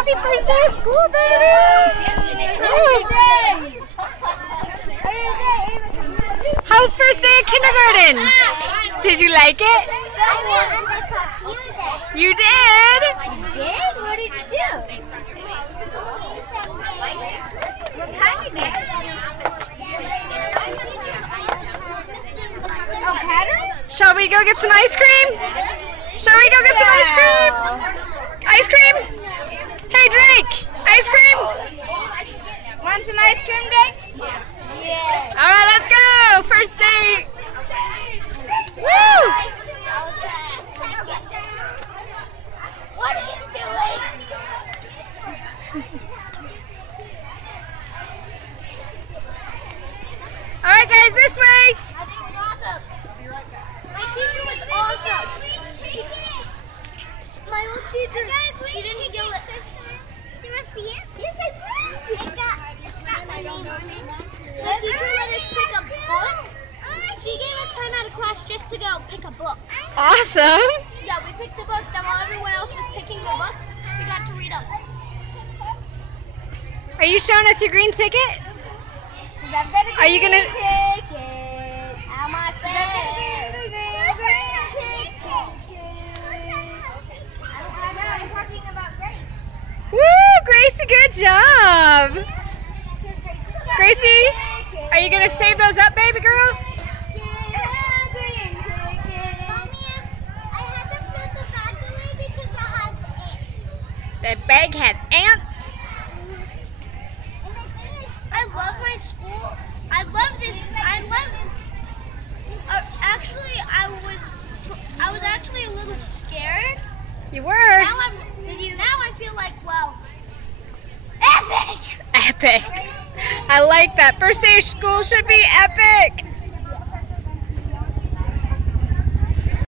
Happy first day of school, baby! How's first day of kindergarten? Did you like it? You did? What did you do? What kind of game? Oh, patterns? Shall we go get some ice cream? Shall we go get some ice cream? Ice cream? Hey, Drake! Ice cream? Want some ice cream, Drake? Yeah. All right, let's go! First date! Woo! What are you doing? All right, guys, this way! I think it was awesome. My teacher was awesome. My old teacher, she didn't do it. You want to see it? Yes, I did. It's got my name on it. The teacher let us pick a book. She gave us time out of class just to go pick a book. Awesome! Yeah, we picked the book. Then while everyone else was picking the books, we got to read them. Are you showing us your green ticket? Are you gonna? Woo, Gracie, good job! Gracie, are you gonna save those up, baby girl? The bag had ants. I love my school. I love this. Actually, I was actually a little scared. You were. Now I feel like, well, epic. Epic. I like that. First day of school should be epic.